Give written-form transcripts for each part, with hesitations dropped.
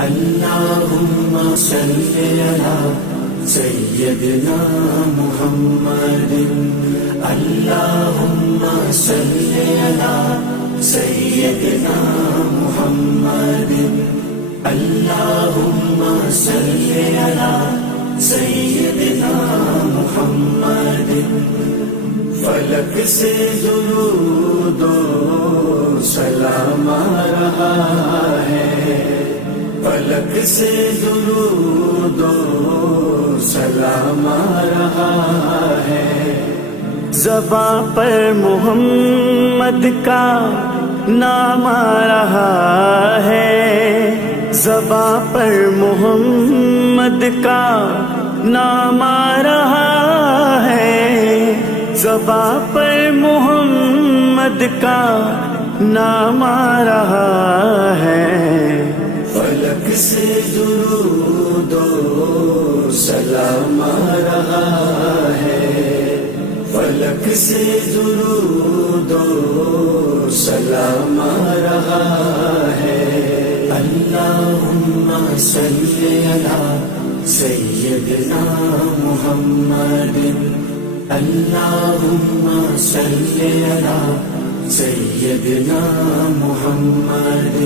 اللهم صل على سيدنا محمد اللهم صل على سيدنا محمد اللهم صل على سيدنا محمد فلک سے درود و سلام آ رہا ہے فلک سے درود و سلام آ رہا ہے زباں پر محمد کا نام آ رہا ہے زباں پر محمد کا نام آ رہا ہے زباں پر محمد کا نام آ رہا ہے فلک سے درود و سلام آ رہا ہے فلک سے درود و سلام آ رہا ہے اللہم صلی علی سیدنا محمد اللہم صلی علی سیدنا محمد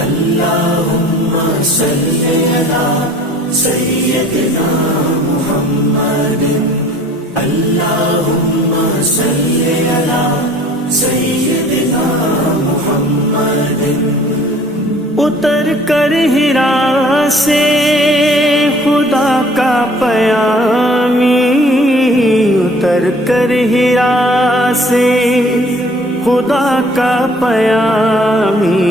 اللہم صلی علی سیدنا محمد اللہم صلی علی سیدنا محمد اتر کر حرا سے خدا کا پیامی اتر کر حرا سے خدا کا پیامی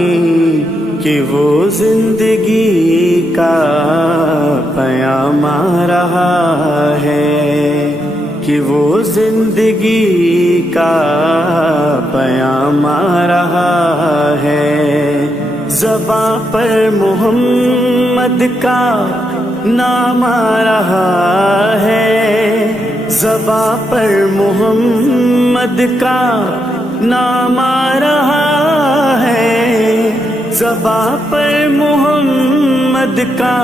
کہ وہ زندگی کا پیام آ رہا ہے کہ وہ زندگی کا پیام آ رہا ہے زباں پر محمد کا نام آ رہا ہے زباں پر محمد کا نام آ رہا ہے زباں پر محمد کا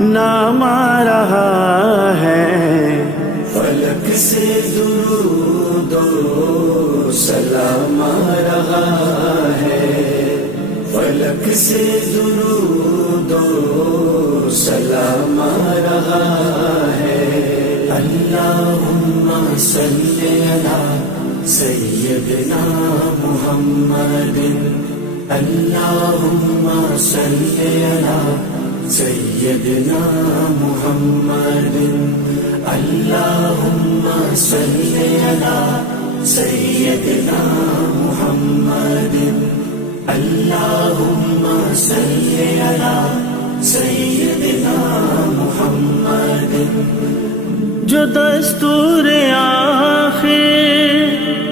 نام آ رہا ہے فلک سے درود و سلام آ رہا ہے فلک سے درود و سلام آ رہا ہے اللہم صلی علی سیدنا محمد اللہم صلی علی سیدنا محمد اللہم صلی علی سیدنا محمد اللہم صلی علی سیدنا محمد جو دستور آخر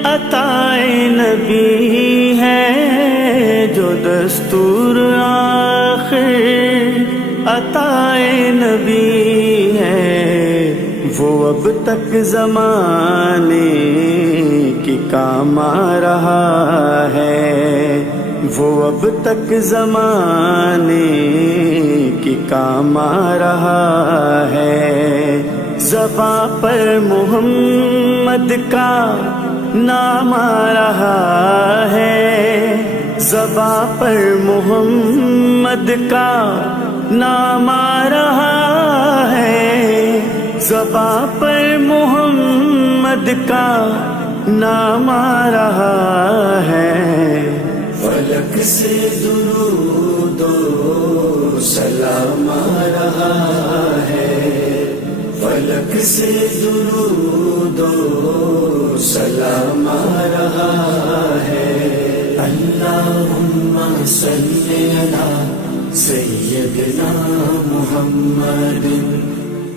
عطائے نبی ہے جو دستور آخر عطائے نبی ہے وہ اب تک زمانے کی کام آ رہا ہے وہ اب تک زمانے کی کام آ رہا ہے زباں پر محمد کا نام آ رہا ہے زباں پر محمد کا نام آ رہا ہے زباں پر محمد کا نام آ رہا ہے فلک سے درود و سلام آ رہا ہے فلک سے درود و سلام آ رہا ہے اللہم صلی علی سیدنا محمد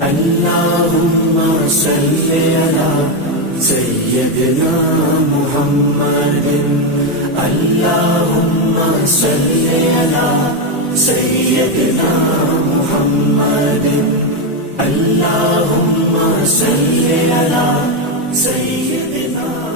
اللہم صلی علی سیدنا محمد اللہم صلی علی سیدنا محمد اللہم صلی علی سیدنا